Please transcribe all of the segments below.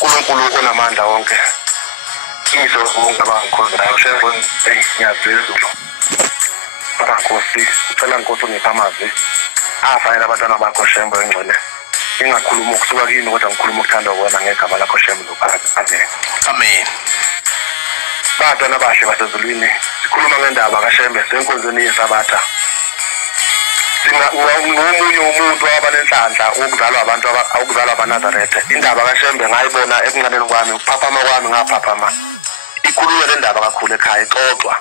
uNkulunkulu onamandla wonke iso ungabangikhona ushefo ngiyazizulu Nkosi ucela Nkosi ungipha amazwi afayela abantwana bakho Shembe engcwele ingakhuluma ukusuka kini kodwa ngikhuluma ukuthanda wona ngegama lakho Shembe amen amen Bantwana bahle basezulwini sikhuluma ngendaba kaShembe senkonzweni yesabatha ngomunye umuntu wabanenhlanhla ukuzalwa abantu ukuzalwa abanazarethe indaba kaShembe ngayibona ekunganeni kwami uphaphama kwami ngaphaphama ikhulunywa le ndaba kakhulu ekhaya ixoxwa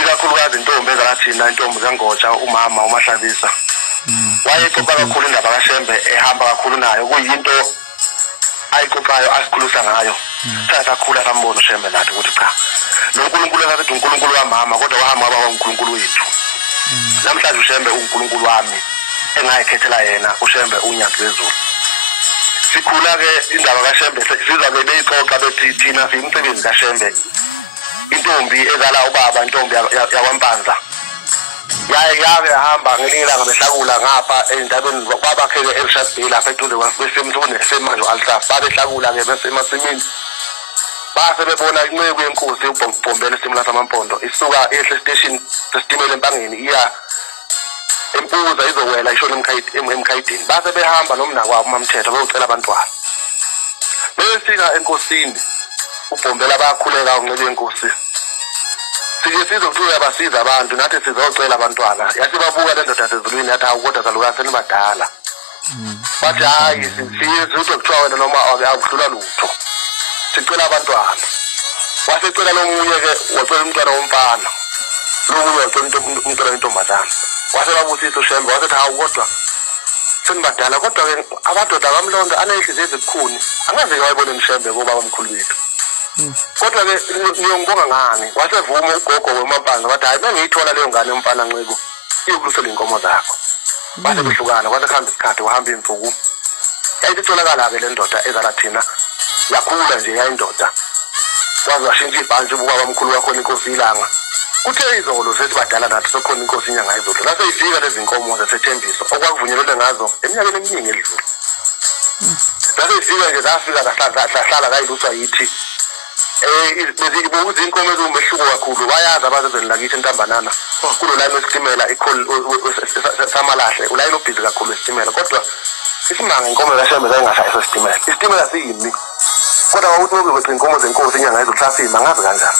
ikakhulukazi intombi ezalathina intombi kaNgotsha umama uMahlabisa wayexoxa kakhulu indaba kaShembe ehamba kakhulu nayo kuyinto ayixoxayo asikhulusa ngayo sakhula sambona uShembe nathi ukuthi cha noNkulunkulu akathi uNkulunkulu wamama kodwa wahamba waba uNkulunkulu wethu namhlanje uShembe uNkulunkulu wami engayikhethela yena uShembe uNyathi wezulu sikhula ke indaba kaShembe sizabe beyixoxa bethi thina siyimsebenzi kaShembe intombi ezala ubaba intombi yakwaMpanza yake yahamba ngelinye ilanga behlakula ngapha endabeni kwabakheke eRishadbile lapha eduze kwasemthune semanje alsaf babehlakula ke besemasimini base bebona inceku yenkosi ubhombombela isimila samampondo isuka ehle station sesitimela empangeni iya empuza izowela ishona emkhayidini base behamba nomnakwabo uMamthetho bayocela abantwana besika enkosini ubhombela bayakhuleka unceku yenkosi sike sizokuthuya basiza abantu nathi sizocela abantwana yasibabuka le ndoda sezulwini yathi awukodwa salukase nibadala bathi hayi sizwe kuthiwa wena noma awudlula lutho sicela abantwana wasecela lomunye ke wacela umntwana womfana lomunye wacela umntwana wentombazana wasebabusisa uShembe wasethi hawu kodwa senibadala kodwa ke abadoda kamlonda anehliziyo ezikhuni angaze wayibona uShembe ngoba omkhulu wethu kodwa ke ngiyongibonga ngani wasevuma ugogo weMapanza wathi hayi bengiyithola leyo ngane yomfana Ncebo iyokulusela inkomo zakho base behlukana kwathi khamba isikhathi wahamba imfuku yayitholakala ke le ndoda ezala thina yakhula nje yayindoda kwaze washintsha ibhanti ubaba omkhulu wakho inkosi ilanga kuthe izolo sethi badala nathi sokhona inkosi inyanga izolo la seyifika lezi inkomo zesethembiso okwakuvunyelwe ngazo eminyakeni eminingi edlule la seyifika nje zafika zahlala kayiluswa yithi bezibuza inkomo ezumehluko kakhulu bayazi abazezweni lakithi entambanana kulo line wesitimela samalahle ulayini obhizi kakhulu wesitimela kodwa isimanga inkomo kaShembe zayingashayi isitimela isitimela siyimi kodwa wawuthi ngokuthi inkomo zenkosi inyanga izosasima ngazi kanjani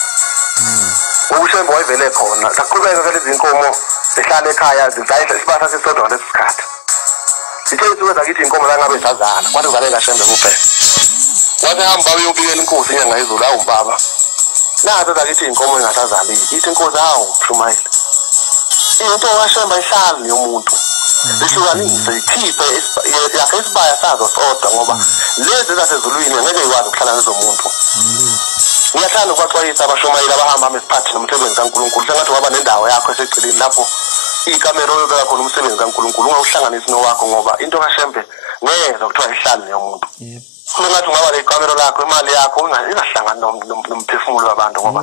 uShembe wayevele khona saqhubeka ke lezi inkomo zihlala ekhaya zizayidla isibasa sesodwa ngalesi sikhathi sithe isuke zakithi inkomo zangabe sazana kwathi uzale kaShembe kuphela wasehamba uyobikela inkosi inyanga izulu awumbaba nazo zakithi inkomo engasazali ithi inkosi hawu Mshumayeli into kaShembe ihlali yomuntu lihlukanise ikhiphe yakhe isibaya sazo sodwa ngoba lezi zasezulwini ngeke ikwazi ukuhlala nezomuntu ngiyathanda ukwaxwayisa abashumayeli abahamba mesiphathi nomsebenzi kaNkulunkulu sengathi waba nendawo yakho eseceleni lapho ikamera oyobeka khona umsebenzi kaNkulunkulu ungawuhlanganisi nowakho ngoba into kaShembe ngeke kuthiwa ihlali yomuntu ngathi ungaba lekamera lakho imali yakho ingahlangani nomphefumulo wabantu ngoba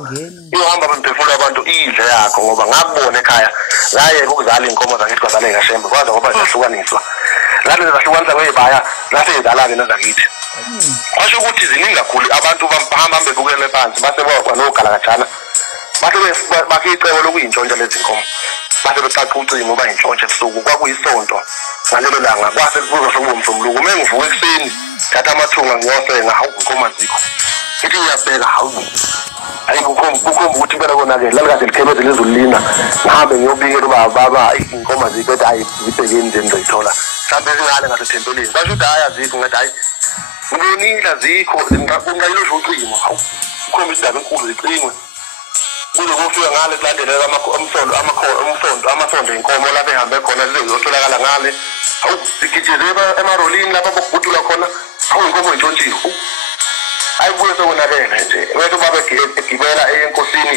iyohamba nomphefumulo wabantu idle yakho ngoba ngakubona ekhaya ngaye ukuzala inkomo zakithi kwazale kaShembe kwaze ngoba zihlukaniswa lana zahlukanisa kwezibaya lasezala ke nazakithi kwasho ukuthi ziningi kakhulu abantu bahamba bebukele phansi base kwanogala base bakicebo lokuyintshontsha lezi inkomo base becaca ucingo uba intshontsha ebusuku kwakuyisonto ngalelo langa kwase kuzosokuba umsombuluko mengivuka ekseni thatha amathunga ngiyosenga hawu inkomo azikho ithi ngiyabheka hawu ayi kukhomba ukuthi impela konake lalikaze likhebeze lezulina ngihambe ngiyobikela ubaba inkomo azikho ethi ayi zibhekeni nje ngizoyithola mhlawumbe zingale ngasethempelini basho ukuthi hayi azikho ngathi hayi ngibonile azikho ngingayilosho ucingo hawu ukhomba indaba enkulu zicingwe kuze kufika ngale kulandelela amasondo inkomo lapho ehambe khona zizotholakala ngale hawu sigijezeba emarolini lapho bokubhutula khona hawu inkomo intshontshiwe ayibuye sokonakela nje wethu baba egibela enkosini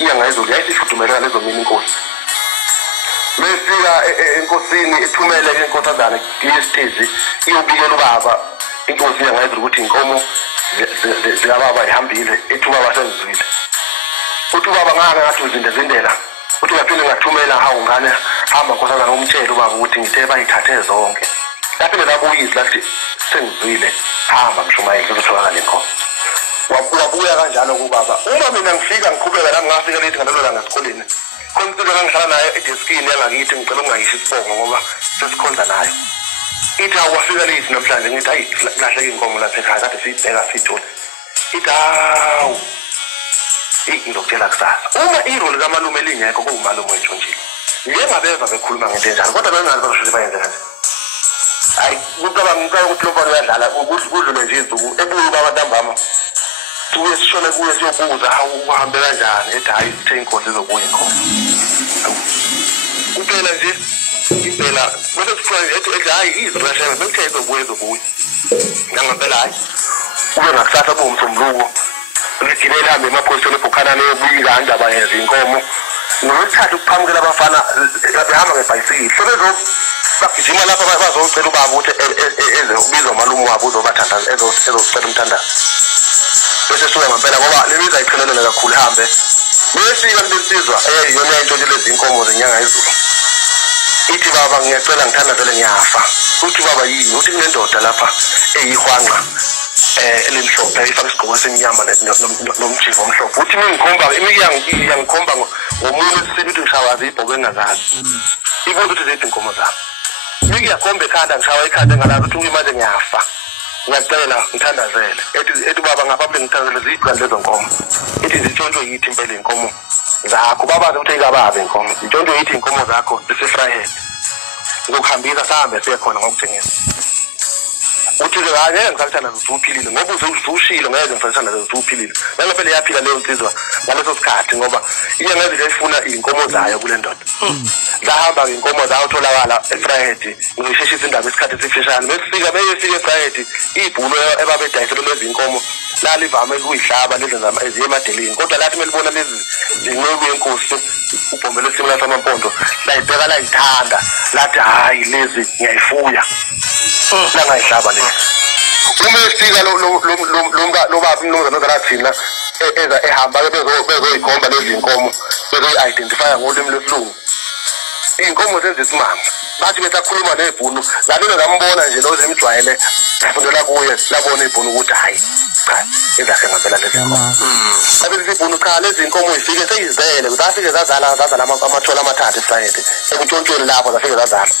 inyanga izulu yayisifudumela lezo mina inkosi mesika enkosini ithumele inkosazana DSTV iyobikela ubaba inkosi inyanga izulu ukuthi inkomo zikababa ihambile ethuba basenzwile uthi ubaba ngaka ngathi uzindezindela uthi ngaphinde ngathumela hawu ngane hamba nkosazana umtshela ubaba ukuthi ngithe bayithathe zonke lapho labuyizi lathi sengizwile hamba ngishumayela sizothola lenkomo wabuya kanjalo kubaba uma mina ngifika ngiqhubeka la ngafika lethi ngalola ngesikoleni khona ngihlala naye edeskini yangakithi ngicela ungayisho isibongo ngoba sesikhonza nayo ithi awafika lethi namhlanje ngithi hayi lahleke inkomo lapha ekhaya kade siyibheka siyithola ithi awu ngizokutshela kusasa uma irole kamalume lingekho kuwumalume entshonjile ngiyengabeva bekhuluma ngento enjalo kodwa bengazi basho bayenze kanje hayi ngicabanga ukuthi lo bani uyadlala kudlule nje izinsuku ebuye babantambama suke sishone kuye siyobuza hawu uhambe kanjani ethi hayi sithe inkosi izobuya inkomo kuphela nje impela bese sifuna nje ethi hayi izirasheme bese izobuya ngangempela hayi ube ngakusasa bomsombuluko ngigibela hambe emaphoyiseni eBukhana nebuyika indaba yenza inkomo ngokuthatha ukuphamukela abafana behamba ngebhayisikili so bagijima lapha bazocela ubaba ukuthi ubiza umalume wabo uzobathandaza ezocela umthandazo bese suka ngempela ngoba lemiza ayichelelele kakhulu hambe besika lesizwa yona into nje lezi inkomo zenyanga ezulu ithi baba ngiyacela ngithandazele ngiyafa uthi baba yini uthi kunendoda lapha eyihwanqa elimhlophe ifaka isigqoko semnyama nomjivo omhlophe uthi ngikhomba imiyangikhomba ngomunye isithi ngishawazi ibhoke engazazi ibuza ukuthi zethu inkomo zami ngiyakhomba ekhanda ngishawa ikhanda engalazi ukuthi manje ngiyafa ngiyacela ngithandazele ethi baba ngaphambi ngithandazele ziqala lezo nkomo ethi zitshontsho yithi impela inkomo zakho babazi ukuthi ikababe inkomo zitshontsho yithi inkomo zakho zisefrayhead ngokuhambisa sahambe siye khona ngokutshengisa uthi ngeke ngisathanda uzuphilile ngoba uzushilo ngeke ngisathanda uzuphilile nalo phela yaphila leyo nsizwa ngaleso sikhathi ngoba iye ngeke ifuna inkomo zayo kule ndoda zahamba inkomo zayo tholakala eFriday ngisheshisa indaba esikhathi esifishane besifika beyefika eFriday ibhulo ebabedayisela lezi inkomo lali vame kuyihlaba lezi zama eziye emadeleni kodwa lathi melibona lezi zinqobu yenkosi ubhombele isimela samampondo layibheka layithanda lathi hayi lezi ngiyayifuya la ngayihlaba lezi uma efika lo baba nomzana zalathina eza ehamba bezoyikhomba lezi inkomo bezoyi-identifya ngolimi lwesilungu inkomo zenza isimanga bathi besakhuluma nebhunu lalona ngambona nje lo zemjwayele ngafundela kuye labona ibhunu ukuthi hayi cha ezakhe ngempela lezi inkomo abe ibhunu cha lezi inkomo ifike seyizele uzafike zazala amathola amathathu eFriday ekutshontshweni lapho zafike zazala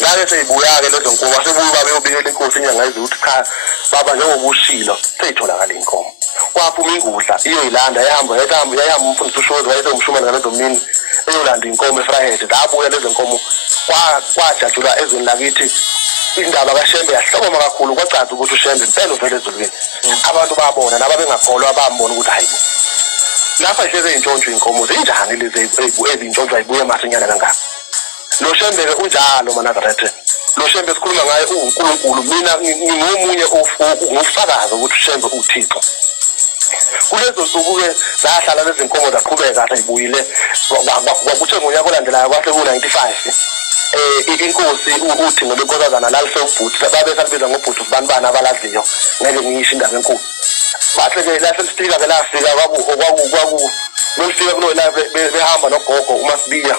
ngake seyibuya-ke lezo nkomo sebuye babeyobikela inkosi inyanga ezile ukuthi cha baba njengobushilo seyitholakala inkomo kwaphuma ingudla iyoyilanda yahamba umfundisi uShozi wayesengumshumane ngalezo mini eyolanda inkomo eFriday zabuya lezo nkomo kwajatshula ezweni lakithi indaba kaShembe yahlokoma kakhulu kwacaza ukuthi uShembe impela uvele ezulwini abantu babona nababengakholwa bambona ukuthi hayi lapha ihleze intshontsho inkomo zinjani lezi ezintshontsho ayibuye masinyana kangaka lo Shembe unjalo maNazaretha lo Shembe sikhuluma ngaye uNkulunkulu mina ngingomunye ufakazi ukuthi uShembe uThixo kulezo nsuku-ke zahlala lezi nkomo zaqhubeka zayibuyile kwakuthe ngonyaka olandelayo kwase ku-95 inkosi uthi ngolwenkosazana lalise ubhuti babesalibiza ngobhuti sibanibani abaladliyo ngeke ngiyisho indaba enkulu bahle-ke lahle lisifika-ke lafika lolifika kuloyila behamba nogogo uMasibiya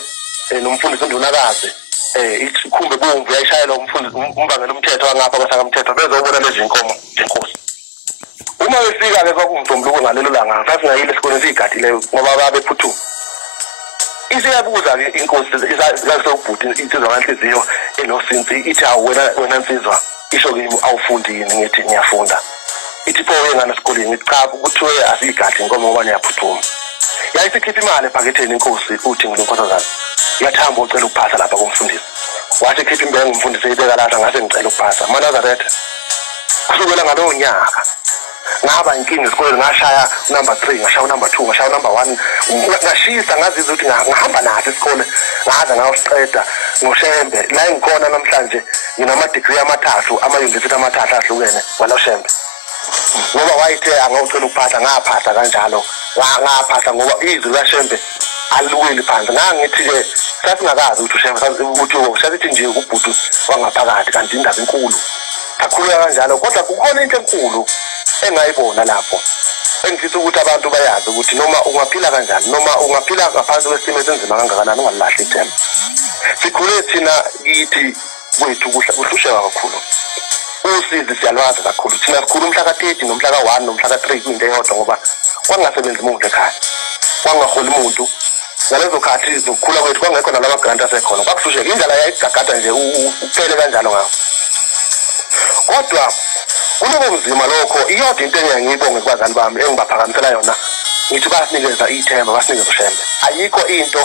nomfundisi uNdunakazi ikhumbe bomvu yayishayela umbangela umthetho wangapha kwasakamthetho bezobona lezi nkomo zenkosi uma befika-ke kwakumsombuluko ngalelo langa sasingayile esikoleni siyigadile ngoba babephuthuma isiyabuza-ke inkosi isebhuti insizwa kanhliziyo enosinsi ithi awu wena nsizwa isho kimi awufundi yini ngithi ngiyafunda ithi pho wengane esikoleni ithi cha kuthiwe asiyigadi inkomo ngoba niyaphuthuma yayisikhipha imali ephaketheni inkosi uthi ngulenkosazana yathamba ucela ukuphasa lapha kumfundisi wathi khipha imbengo umfundisi eyibeka lahla ngase ngicela ukuphasa maNazaretha kusukela ngalowo nyaka ngaba inkinga esikoleni ngashaya number 3 ngashaya number 2 ngashaya number 1 ngashisa ngazizwa ukuthi ngahamba nathi isikole ngaza ngawusiqeda ngoShembe la ngikhona namhlanje nginama degree amathathu ama-university amathathu ahlukene ngaloShembe ngoba wayithe angawucela ukuphasa ngaphasa kanjalo ngaphasa ngoba izwi kaShembe aliweli phansi ngangithi-ke sasingakazi ukuthi uShembe ukuthi sasithi nje ubhuti wangaphakathi kanti indaba enkulu kakhuluka kanjalo kodwa kukhona into enkulu engayibona lapho engifisa ukuthi abantu bayazi ukuthi noma ungaphila kanjani noma ungaphila ngaphansi kwesimo esinzima kangakanani ungalahli ithemba sikhule thina kithi kwethu kuhlusheka kakhulu usizi siyalwazi kakhulu thina sikhulu umhla ka-30 nomhla ka-1 nomhla ka-3 kwinto eyodwa ngoba kwangasebenzi umuntu ekhaya kwangaholi umuntu ngalezo khathi zokukhula kwethu kwangekho nalama grant asekhona kwakuhlusheka indlela yayigagada nje uphele kanjalo ngawo kodwa kulobo mzima lokho iyodwa into engiyibonge kubazali bami engibaphakamisela yona ngithi basinikeza ithemba basinikeza ushembe ayikho into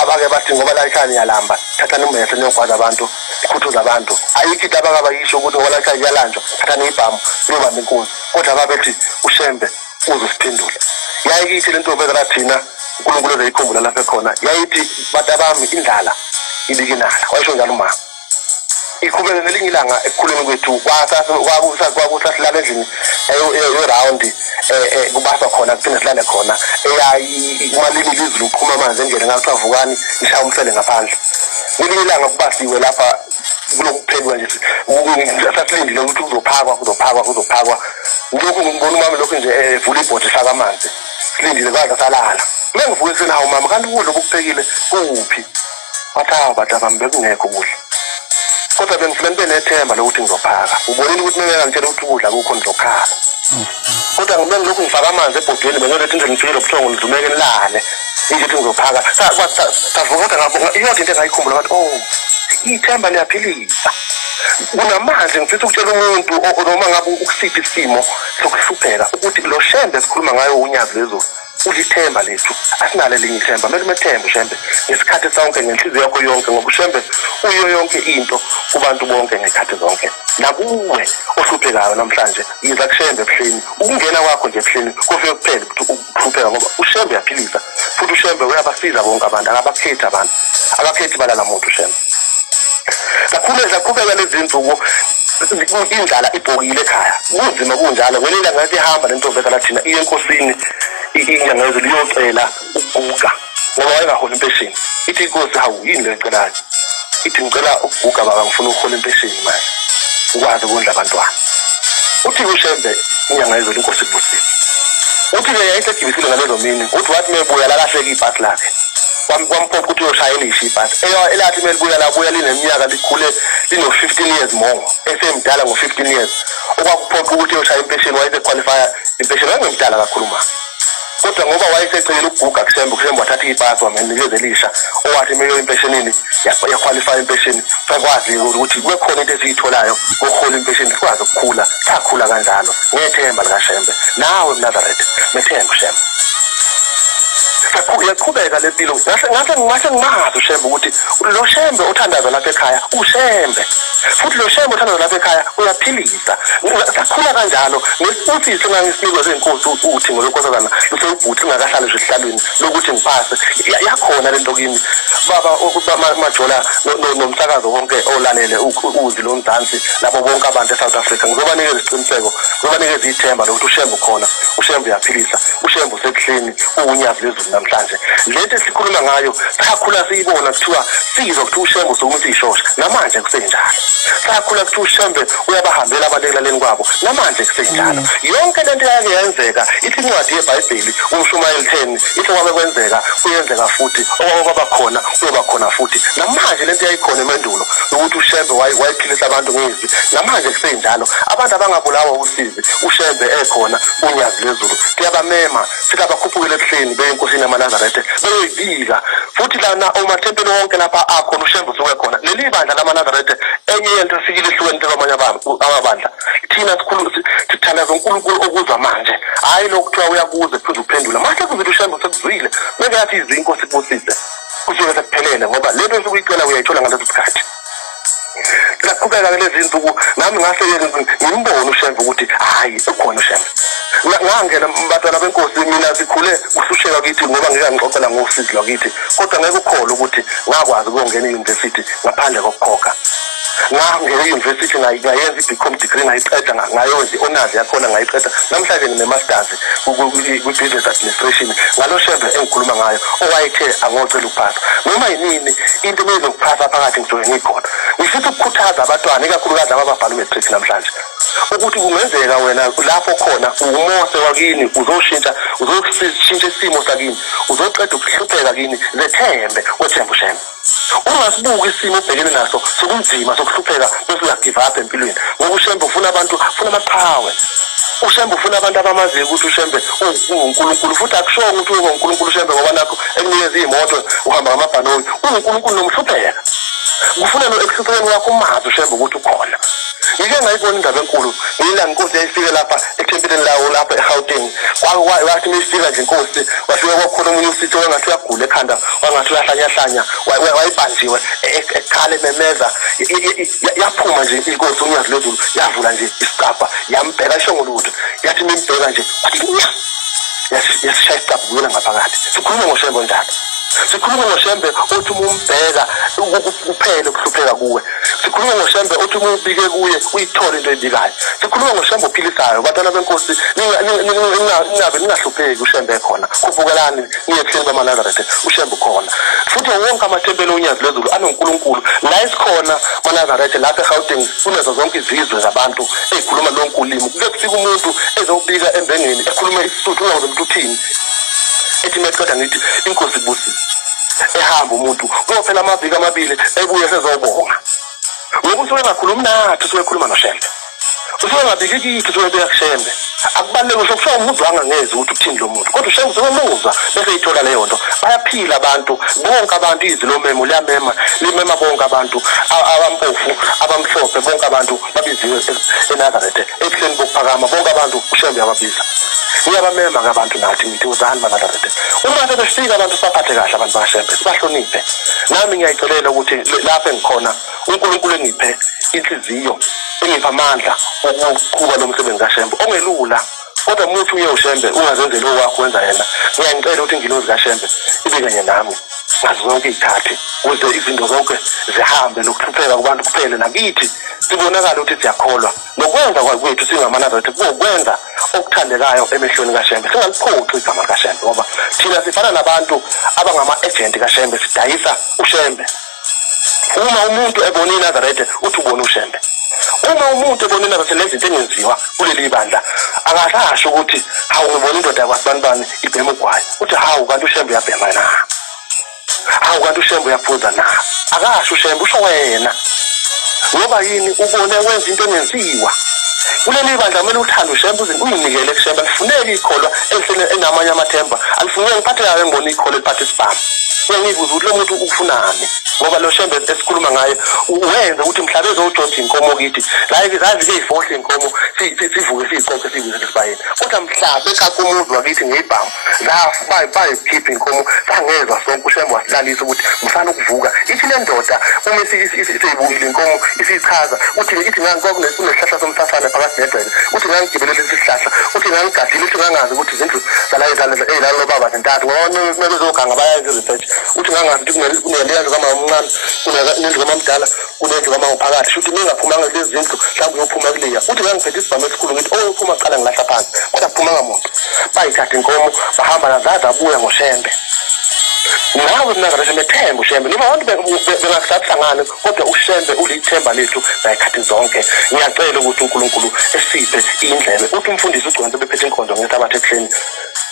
abake bathi ngoba la ekhaya niyalamba thathani umese niyogwaza abantu ikhuthuza abantu ayikho into abake bayisho ukuthi ngoba la ekhaya iyalanjwa thathani ibhamu niyobamba inkunzi kodwa babethi ushembe uzosiphendula yayikithi lento obekela thina uNkulunkulu ezayikhumbula lapha ekhona yayithi batabami indlala ibikinala wayisho njalo uma ikhubeke ngelinye ilanga ekukhuleni kwethu kwakusasilala endlini eround kubaswa khona kuphinde silale khona eyayimalini lizulu uqhuma amanzi endlele ngathi avukani ishaya umhlele ngaphandle ngelinye ilanga kubasiwe lapha kulokuphelwa nje sasilindile ukuthi kuzophakwa lokhu ngibona umama lokho nje evula ibhodi hlaka amanzi silindile kwaze salala mengivuke senawo mama kanti ukudla okuphekile kuphi bathawa batabami bekungekho ukudla kodwa bengifuna nethemba lokuthi ngizophaka ubonile ukuthi mina ngitshela ukuthi ukudla akukho ngizokhala kodwa ngibe ngilokhu ngifaka amanzi ebhodweni bengizolethi nje ngifike lobuthongo ngizumeke nilale ngithi ngizophaka savuka ngabo iyodwa into engayikhumbula ngathi ithemba liyaphilisa kunamandla ngifisa ukutshela umuntu noma ngabe ukusiphi isimo sokuhlupheka ukuthi lo shembe sikhuluma ngayo unyazi lezo ulithemba lethu asinale linye ithemba kumele umethembe ushembe ngesikhathi sonke ngenhliziyo yakho yonke ngoba ushembe uyo yonke into kubantu bonke ngekhathi zonke nakuwe ohluphekayo namhlanje yiza kushembe ebuhleni ukungena kwakho nje ebuhleni kufike kuphela ukuthi ukuhlupheka ngoba ushembe uyaphilisa futhi ushembe uyabasiza bonke abantu akabakhethi abantu akakhethi balala muntu ushembe sakhubeka lezi zinsuku indlala ibhokile ekhaya kunzima kunjalo ngelinye ngathi ihamba lentombi ekala thina iye enkosini inyanga eziliyocela ukuguga ngoba wayengaholi impesheni ithi inkosi hawu yini lecelayo ithi ngicela ukuguga baba ngifuna ukuhola impesheni manje ukwazi ukondla abantwana uthi ushembe inyanga ezolo inkosi ibusile uthi ke yayisegibisile ngalezo mini uthi wathi mebuya lalahleka ibhasi lakhe kwamphoqa ukuthi uyoshayela ishibhasi elathi melibuya labuya lineminyaka likhule lino 15 years more esemdala ngo15 years okwakuphoqa ukuthi uyoshaya impesheni wayesequalify impesheni wangemdala kakhulu ma kodwa ngoba wayesecela ukuguga kushembe wathatha ibhasi wamenikeza elisha owathi meyo impeshenini yaqualify impesheni fakwazi ukuthi kubekhona into esiyitholayo ngohola impesheni sikwazi ukukhula sakhula kanjalo ngethemba likaShembe nawe eNazareth methemba uShembe uyaqhubeka lempilo ngase ngimazi uShembe ukuthi lo Shembe othandaza lapha ekhaya uShembe futhi lo Shembe othandaza lapha ekhaya uyaphilisa sakhula kanjalo nesifuthi sengangisinike zenkosi uthi ngolonkosazana lusebhuthi ngakahlala nje esihlalweni lokuthi ngiphase yakhona lento kimi baba majola nomsakazo wonke olalele uzi lo mzansi lapho bonke abantu eSouth Africa ngizobanikeza isiqiniseko ngizobanikeza ithemba lokuthi uShembe ukhona uShembe uyaphilisa uShembe usekuhleni unyazi lezulu namhlanje lento esikhuluma ngayo sakhula siyibona kuthiwa sizwe ukuthi uShembe usokuthi ishosha namanje kusenjalo sakhula ukuthi uShembe uyabahambela abantu elaleni kwabo namanje kusenjalo yonke lento yake yenzeka ithi incwadi yeBhayibheli uMshumayeli 10 ithi kwabe kwenzeka kuyenzeka futhi okwaba khona kuyoba khona futhi namanje lento yayikhona emendulo ukuthi uShembe wayiphilisa abantu ngezwi namanje kusenjalo abantu abangabulawa usizi uShembe ekhona unyazi lezulu siyabamema sikabakhuphukele ebuhleni beyinkosini yamaNazaretha beyoyibika futhi lana umathempeli wonke lapha akhona uShembe usuke khona leli bandla lamaNazaretha enye into sikile ihlukene kwamanye amabandla thina sikhulu sithanda uNkulunkulu okuzwa manje hayi lokuthiwa uyakuze futhi uphendula manje kuzile uShembe sekuzwile beke yathi izinkosi sibusise kusuke sekuphelele ngoba lento esukuyicela uyayithola ngaleso sikhathi Lakuqhubeka lezi zinsuku nami ngase ngimbone uShembe ukuthi hayi ukhona uShembe ngangena batwana benkosi mina sikhule kususheka kithi ngoba ngeke ngixoxela ngosizi lwakithi kodwa ngeke ukholwe ukuthi ngakwazi ukungena euniversity ngaphandle kokukhokha ngangena euniversity ngayenza iBCom degree ngayiqeda ngayonzi honors yakhona ngayiqeda namhlanje ngine masters ku-business administration ngalo Shembe engikhuluma ngayo owayethe angocela ukuphasa noma yini into ezokuphasa phakathi ngizwe ngikhona ngifisa ukukhuthaza abantwana ikakhulukazi ababhala umatric namhlanje ukuthi kungenzeka wena lapho khona umose wakini uzoshintsha isimo sakini uzoqeda ukuhlupheka kini zethembe wethemba uShembe Ungasibuka isimo ubhekene naso sokunzima sokuhlupheka bese uyagive up empilweni ngoba uShembe ufuna abantu ufuna amaqhawe. uShembe ufuna abantu abamaziyo ukuthi uShembe uNkulunkulu futhi akusho ukuthi uNkulunkulu uShembe ngoba nakho ekunikeza izimoto uhamba ngamabhanoyi uNkulunkulu nomhlupheka kufuna no exercise wakho umazi uShembe ukuthi ukhona. Ngike ngayibona indaba enkulu ngila inkosi yayifike lapha ethempelini lawo lapha eGauteng wathi mefika nje inkosi wafika kwakhona umuntu usithi wangathi uyagula ekhanda wangathi uyahlanya wayibanjiwe ekhala memeza yaphuma nje inkosi unyazi lezulu yavula nje isicapha yambheka isho ngolutho yathi mimbheka nje yasishaya isicapha kuyela ngaphakathi. Sikhuluma ngoShembe njalo. Sikhuluma ngoShembe uthi umbheka kuphele ukuhlupheka kuwe. Sikhuluma ngoShembe uthi umbike kuye uyithola into ebikayo. Sikhuluma ngoShembe ophilisayo bantwana benkosi ningabe ningahlupheki uShembe ekhona. Kuvukelani niyehleni bamaNazaretha uShembe khona. Futhi wonke amathempeli onyazi lezulu anoNkulunkulu la isikhona maNazaretha lapha eGauteng kunazo zonke izizwe zabantu ezikhuluma lonke ulimi. Kuke kufika umuntu ezobika embengeni ekhuluma isisuthu ungaze umuntu uthini. Ethi maqeda ngithi inkosi busi ehamba umuntu uyophela amaviki amabili ebuye sezobonga ngoba usuke ngakhuluma nathi usuke ekhuluma noShembe usuke ngabiki kithi usuke beya kuShembe akubaleke ukusho umuzwa angangeze ukuthi uthini lo muntu kodwa uShembe usuke umuzwa bese ithola leyo nto bayaphila abantu bonke abantu izilomemo liyamema limema bonke abantu abampofu abamhlophe bonke abantu babiziwe eNazaretha ekuseni bokuphakama bonke abantu uShembe yababiza. Ngiyabamema ngabantu nathi ngithi uzani banazarethe uma sebefika abantu saphathe kahle abantu baShembe sibahloniphe. Nami ngiyayicelela ukuthi lapha engikhona uNkulunkulu engiphe inhliziyo engipha amandla ukuqhuba lo msebenzi kaShembe ongelula kodwa muthi uye uShembe ungazenzeli wakho wenza yena. Ngiyangicela ukuthi ingilozi kaShembe ibe kanye nami ngazo zonke izikhathi ukuze izinto zonke zihambe nokuhlupheka kubantu kuphele nakithi sibonakala ukuthi siyakholwa nokwenza kwethu singamanazaretha kukwenza okuthandekayo emehlweni kaShembe. Singaliphoqi igama kaShembe ngoba thina sifana nabantu abangama-agent kaShembe sidayisa uShembe. Uma umuntu ebona iNazaretha uthi ubona uShembe. Uma umuntu ebona iNazaretha lezinto engenziwa kuleli bandla akasasho ukuthi hawu ngibona indoda yakwaSibanibani ibhema ugwayi uthi hawu kanti uShembe uyabhema na hawu kanti uShembe uyaphuza na akasho uShembe usho wena ngoba yini ubone wenza into engenziwa kuleli bandla kumele uthande uShembe uze uyinikele kuShembe alifuneki ikholwa enamanye amathemba alifuneki ngiphathe yayo ngibona ikholwa eliphathe isibhamu. Ngiyibuza ukuthi lo muntu ufunani ngoba lo Shembe esikhuluma ngaye uwenza ukuthi mhlabe ezojojja inkomo kithi la zazi ke ifohle inkomo sivuke siyiqoqe sibize esibayeni kodwa mhlabe kakhumuzi wakithi ngeyibhamu la bayikhipha inkomo sangezwa sonke uShembe wasilalisa ukuthi mfana ukuvuka ithi le ndoda uma isiyibukile inkomo isichaza uthi ithi kunehlahla somsafana phakathi nedwele uthi ngangigibelele isihlahla uthi ngangigadile uthi ngangazi ukuthi izindlu zala ezalo baba zintathu ngoba bezoganga bayazi research uthi ngangazi ukuthi kunelendlu kama omncane kunendlu kama mdala kunendlu kama uphakathi futhi ningaphumanga lezi zindlu mhlawumbe uyophuma kuleya uthi ngangiphethe isibhamu esikhulu ngithi uphuma qala ngilahla phansi kodwa kuphuma ngamuntu bayithatha inkomo bahamba nazaza abuya ngoShembe. Nawe mnazaretha methemba uShembe noma abantu bengakusahlangana kodwa uShembe ulithemba lethu ngayikhathi zonke. Ngiyacela ukuthi uNkulunkulu esiphe indlebe uthi umfundisi uGcwense bephethe inkonzo ngithi abathe ehleni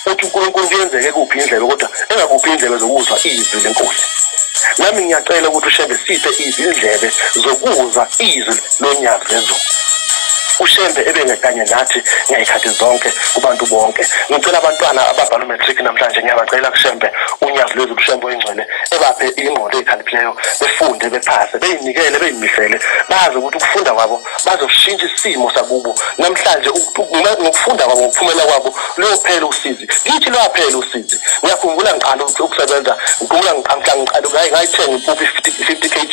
uthi uNkulunkulu kuyenzeke kuphi indlebe kodwa engakuphi indlebe zokuzwa izwi lenkosi. Nami ngiyacela ukuthi uShembe siphe izindlebe zokuzwa izwi lonyazi lezulu. uShembe ebengekanye nathi ngayikhathi zonke kubantu bonke. Ngicela abantwana ababhala umatric namhlanje ngiyabacela kuShembe unyazi lwezulu uShembe oyingcwele ebaphe ingqondo ezikhaliphileyo befunde bephase beyinikele beyimisele bazi ukuthi ukufunda kwabo bazoshintsha isimo sakubo namhlanje ngokufunda kwabo ngokuphumela kwabo lophela usizi ngithi lwaphela usizi. Ngiyakhumbula ngiqala ukusebenza ngikhumbula ngiqala ngayithenga impuphu 50 kg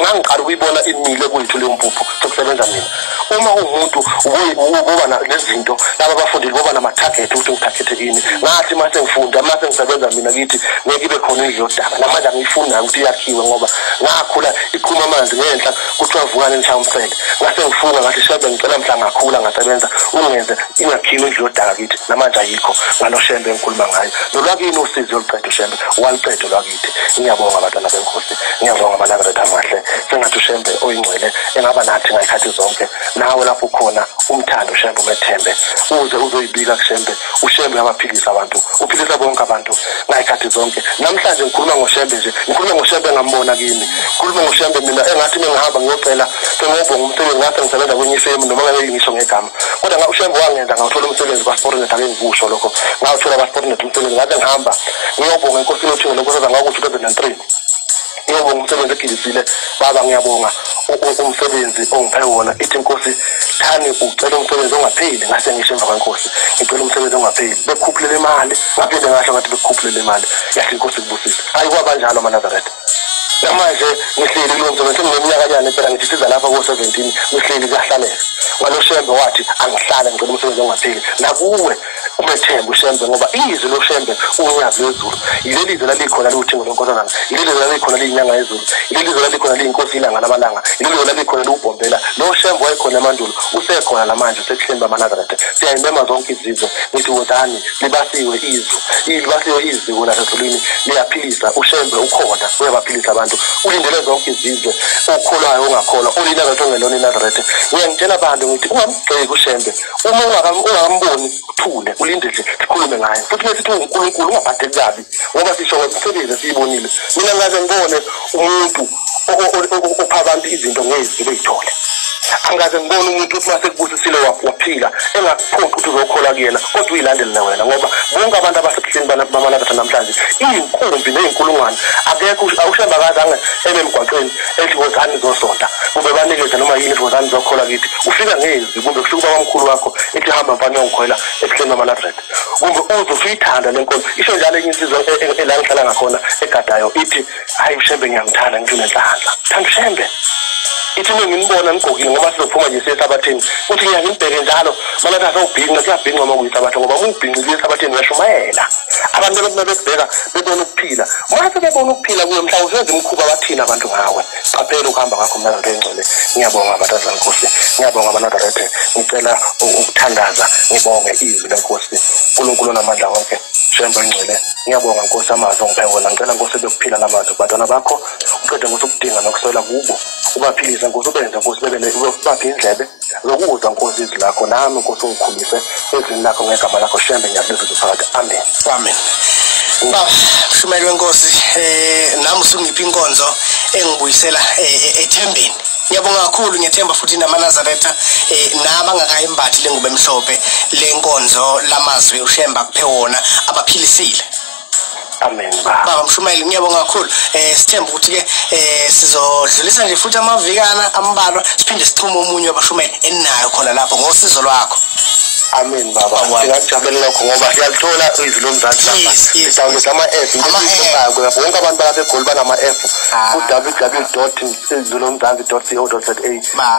ngangiqala ukuyibona imile kwethu leyo mpuphu sokusebenza mina. Uma umuntu uboba nezinto laba abafundile boba nama-target ukuthi ngitargete ini ngathi mase ngifunda mase ngisebenza mina kithi ngeke ibe khona indlu yodaba namanje angiyifunda ukuthi iyakhiwe ngoba ngakhula iqhuma amanzi ngenhla kuthiwa vukani nishayumsele ngase ngifunga ngathi Shembe ngicela mhla ngakhula ngasebenza ungenze ingakhiwe indlu yodaba kithi namanje ayikho ngalo Shembe engikhuluma ngayo nolwakini usizi oluqeda uShembe waliqeda lwakithi. Ngiyabonga abantwana benkosi ngiyabonga amaNazaretha amahle sengathi uShembe oyingcwele engaba nathi ngayikhathi zonke nawe lapho khona umthando uShembe umethembe uze uzoyibika kuShembe uShembe amaphilisa abantu uphilisa bonke abantu ngayikhathi zonke namhlanje ngikhuluma ngoShembe nje ngikhuluma ngoShembe ngambona kimi ngikhuluma ngoShembe mina engathi ngihamba ngiyocela sengobonga umsebenzi ngathi ngisebenza kwenye ifemu noma ngabe ngisho ngegama kodwa uShembe wangenza ngawuthola umsebenzi kwaSportnet ake ngikusho lokho ngawuthola kwaSportnet umsebenzi ngaze ngihamba ngiyobonga inkosini uThixo lokho ngaku 2003 ngiyobonga umsebenzi egilisile baba ngiyabonga umsebenzi ongiphe wona ithi inkosi thani ucela umsebenzi ongapheli ngase ngisho emva kwenkosi ngicela umsebenzi ongapheli bekukhuphulele imali ngaphinde ngasho ngathi bekukhuphulele imali yathi inkosi kubusisa ayikwaba njalo amaNazaretha manje ngihleli kulo msebenzi ngeminyaka nyane phela ngithi siza lapha ko17 ngihleli kahlaleka ngaloShembe wathi angihlale ngicela umsebenzi ongapheli nakuwe umethemba uShembe ngoba izwi loShembe unyazi lezulu yileli izwi lalikhona liwuthingo lenkosazana yileli izwi lalikhona liyinyanga yezulu yileli izwi lalikhona liyinkosi ilanga lamalanga yileli izwi lalikhona liwubhombela loShembe wayekhona emandulo usekhona namanje sekuhleni bamaNazaretha siyayimema zonke izizwe ngithi wozani libasiwe izwi wona sezulwini liyaphilisa uShembe ukhona uyabaphilisa abantu ulindele zonke izizwe ukholwayo ungakholwa uliNazaretha ongelona iNazaretha ngiyangitshela abantu ngithi ungamgxeki uShembe uma ungamboni uthule ulinde nje sikhulume ngaye futhi mesithi uNkulunkulu ungaphatheki kabi ngoba sisho ngomsebenzi siyibonile mina ngaze ngibone umuntu opha abantu izinto ngezwi beyithole angaze ngibone umuntu uthi mase kubusisile waphila engakuphoqa ukuthi uzokhola kuyena kodwa uyilandele wena ngoba bonke abantu abasekuhleni bamaNazaretha namhlanje inkumbi nezinkulungwane akekho awuShembe akazange emgwaqweni ethi wozani zosonta kube banikeze noma yini wozani zokhola kithi ufika ngezwi kumbe kusuka kwamkhulu wakho ethi hamba mfana yongikhwela ekuhleni bamaNazaretha kumbe uzofuyithanda lenkonzo isho njalo enye insizwa la ngihlala ngakhona egadayo ithi hayi uShembe ngiyamthanda ngifuna enhlanhla thanda uShembe ithi ngingibona ngigokile ngoba sizophuma nje sesabatheni uthi ngiyangibheke njalo malaka sawubhinqa kuyabhinqa uma kuyisabatha ngoba ungibhinqile esabatheni ngashumayela abantu bekubeka bebona ukuphila mase bebona ukuphila kuwe mhlawumbe usenze umkhuba bathina abantu ngawe qaphela ukuhamba ngakho mnaZaretha engcwele ngiyabonga abatazana Nkosi ngiyabonga amaNazaretha ngicela ukuthandaza ngibonge izwi lenkosi uNkulunkulu namandla wonke Shembe engcwele ngiyabonga Nkosi amazwi ongiphe wona ngicela Nkosi bekuphila namazwi kubatwana bakho uqede Nkosi ukudinga nokuswela kubo ubaphilisa Nkosi ubenze Nkosi bebele ubaphi indlebe zokuzwa Nkosi izwi lakho nami Nkosi ungikhulise ezwini lakho ngegama lakho Shembe ngiyabulisa phakathi amen amen baba Shumeli wenkosi nami usungiphi inkonzo engibuyisela ethembeni ngiyabonga kakhulu ngiyethemba futhi namaNazaretha nabangakayimbathi lengubo emhlophe lenkonzo lamazwi uShembe akuphe wona abaphilisile amen baba Mshumeli ngiyabonga kakhulu sithemba ukuthi ke sizodlulisa nje futhi amavikana ambalwa siphinde sichuma umunye wabashumeli enayo khona lapho ngosizo lwakho amen baba siyajabulela lokho ngoba siyalithola izwi lomzansi lapha sidawunload ama-app ngoba bonke abantu balapha eGoli banama-app www.izwilomzansi.co.za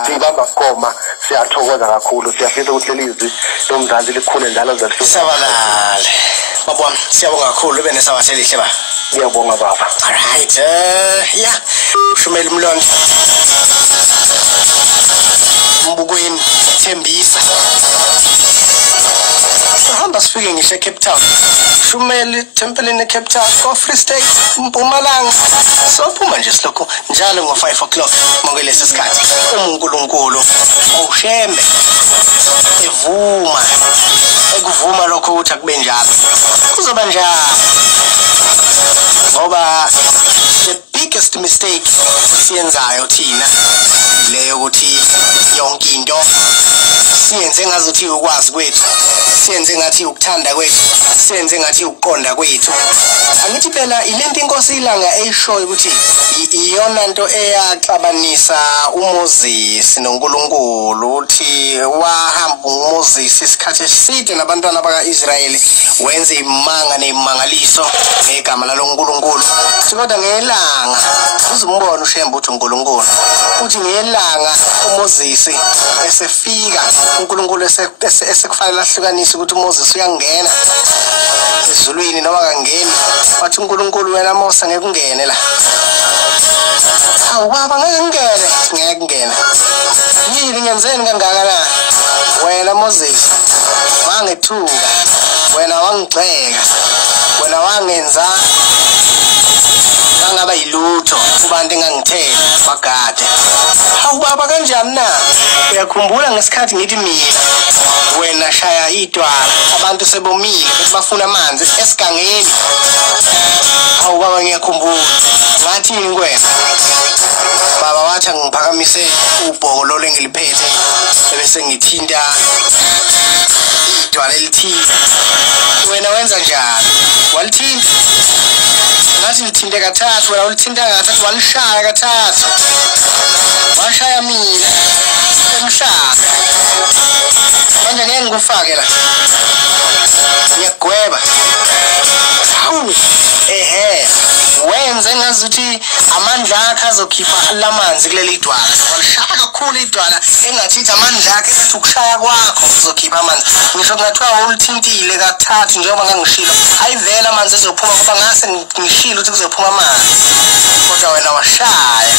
sibamba khoma siyathokoza kakhulu siyafisa ukuthi leli izwi lomzansi likhule njalo sabalale baba wami siyabonga kakhulu ube nesabathe lihle ba ngiyabonga baba alright yeah Shumeli Mlondo Mbukweni Thembisa hamba sifike ngisho eCape Town Shumeli tempelini eCape Town ko Free State Mpumalanga sophuma nje silokho njalo ngo5 o'clock ngokulesi sikhathi uNkulunkulu uShembe evuma ekuvuma lokho ukuthi akube njalo kuzoba njalo ngoba the biggest mistake siyenzayo thina leyo ukuthi yonke into siyenze ngazuthi ukwazi kwethu siyenze ngathi ukuthanda kwethu siyenze ngathi ukuqonda kwethu angithi phela ilento inkosi ilanga eyishoyo ukuthi iyona nto eyaxabanisa uMoses noNkulunkulu uthi wahamba uMoses isikhathi eside nabantwana bakaIsrayeli wenze imanga nemangaliso ngegama laloNkulunkulu kodwa ngelanga uzumbona uShembe uthi uNkulunkulu uthi ngelanga uMoses esefika uNkulunkulu esekufanele ahlukanise ukuthi uMoses uyangena ezulwini noma kangeni wathi uNkulunkulu wena Mose ngeke ungene la awu baba ngeke ngene yini ngenzeni kangakanani wena Moses wangethuka wena wangigxeka wena wangenza angaba yilutho kubantu engangithela bagade. Hawu baba kanjani na? Uyakhumbula ngesikhathi ngithi mina wena shaya idwala abantu sebomile bethi bafuna amanzi esigangeni. Hawu baba ngiyakhumbula. Ngathini kwena? Baba wathi ngiphakamise ubhoko lo lengiliphethe bese ngithinta idwala elithile. Wena wenza njani? Walithinta? Ngathi ngithinte kathathu, wena ulithinta kathathu, walishaya kathathu. Washaya mina emhlanga. Manje ngeke ngikufake la. Ngiyagweba. Hawu. Wenze ngazuthi amandla akhe azokhipha lamanzi kuleli idwala. Walishaya kakhulu idwala engathi amandla akhe ethi ukushaya kwakho uzokhipha amanzi. Ngisho kungathiwa ulithintile kathathu njengoba ngangishilo. Ayivela amanzi ezophuma ngoba ngase ngishilo ukuthi kuzophuma amanzi. Kodwa wena washaya.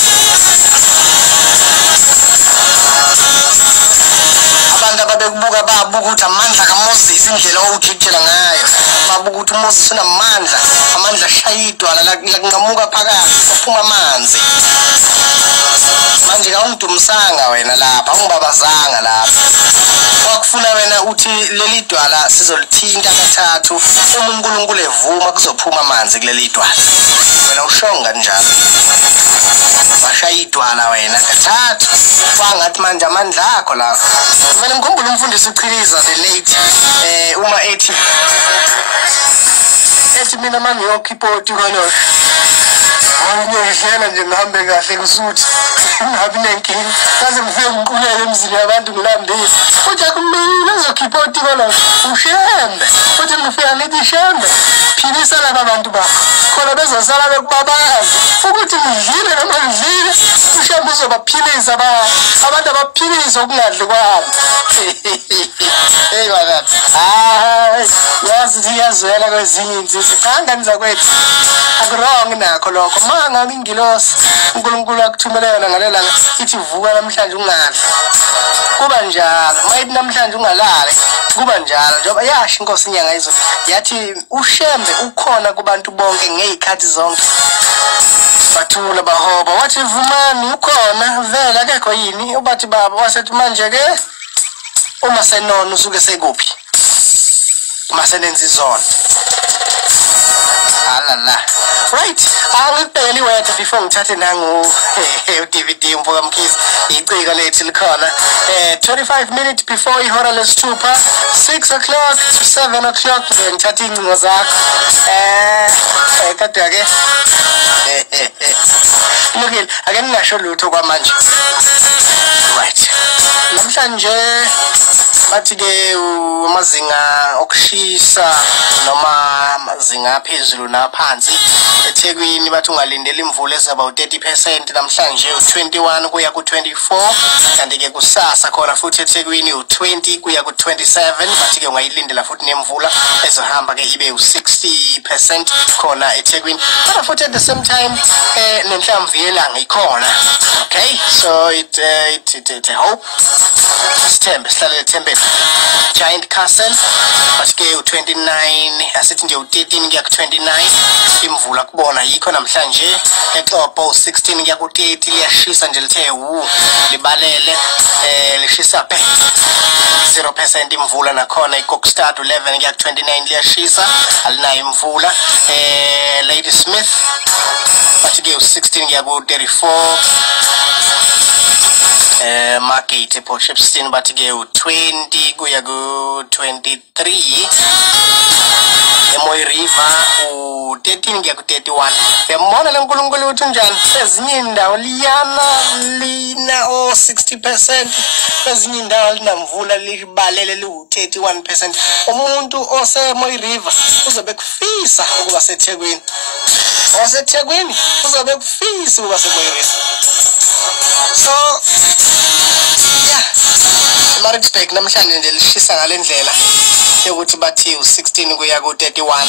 Abantu ababekubuka babuka ukuthi amandla kaMoses indlela owujikijela ngayo. Babuka ukuthi uMoses unamandla, amandla ashaya idwala la kungamuka phakathi kuphuma amanzi. Manje awungidumisanga wena lapha, ungibabazanga lapha. Wakufuna wena uthi leli dwala sizolithinta kathathu, uma uNkulunkulu evuma kuzophuma amanzi kuleli dwala. Wena ushonga njalo. Washaya idwala wena kathathu. Wangathi manje amandla akho la. Kumele ngikhumbule umfundisi uChiliza the late uma ethi mina manje yokhipoti khona. Ngiyehlela nje ngihambe kahle kusuthi. Ngabi nenkingi. Kaze ngifike ngiquleke emzini yabantu ngilambile. Futhi akumina uzokhipoti khona. Ushembe. Futhi ngifika ngithi shembe. Philisa laba bantu bakho. Khona bezosala bekubabaza. Ukuthi ngidlile noma ngidlile. Ushembe uzobaphilisa abantu abaphilisa ukungadli kwami. Hey baba. Yazi yazwela kwezinye insizwe. Cha ngani zakwethu. Akurong nakho lokho. Manga ingilosi. uNkulunkulu akuthumela yona ngalelanga ithi vuka namhlanje ungadli. Kuba njalo. Mayithi namhlanje ungalali. Kuba njalo njengoba yasho inkosi inyanga izolo. Yathi ushembe ukhona kubantu bonke ngezikhathi zonke. Bathula bahoba wathi vumani ukhona vela akekho yini ubathi baba wasethi manje ke uma senono usuke sekuphi masenenza izona alala right angibhekeli wethu before ngithathe nangu DVD mfoka mkhizi iciko lethu likhona 25 minutes before ihora lesithupha 6 o'clock to 7 o'clock ngithatha incingo zakho kade ake Lokile ake ningasho lutho kwamanje right namhlanje bathi ke amazinga okushisa noma amazinga aphezulu naphansi eThekwini bathi ungalindela imvula ezaba u30% namhlanje u21 kuya ku24 kanti ke kusasa khona futhi eThekwini u20 kuya ku27 bathi ke ungayilindela futhi nemvula ezohamba ke ibe u60% khona eThekwini kodwa futhi at the same time nenhlamvu yelanga ikhona okay so it hope sithembe sihlale ethembeni Giant Castle bathi ke u29 asithi nje u13 kuya ku29 imvula kubona yikho namhlanje eXhopo u16 kuya ku30 liyashisa nje lithe libalele lishisa phe 0% imvula nakhona iKokstad 11 kuya ku29 liyashisa alinayo imvula Lady Smith bathi ke u16 kuya ku34 Market Port Shepstone bathi ke u20 kuya ku23 Emoy River u13 kuya ku31 yamona leNkulunkulu uthi njani ezinye indawo lina 60% ezinye indawo linamvula libalele lu31% umuntu oseMoy River uzobe kufisa ukuba seThekwini oseThekwini uzobe kufisa ukuba seMoy River so yeah Maritzburg namhlanje nje lishisa ngalendlela yokuthi bathi u16 kuya ku31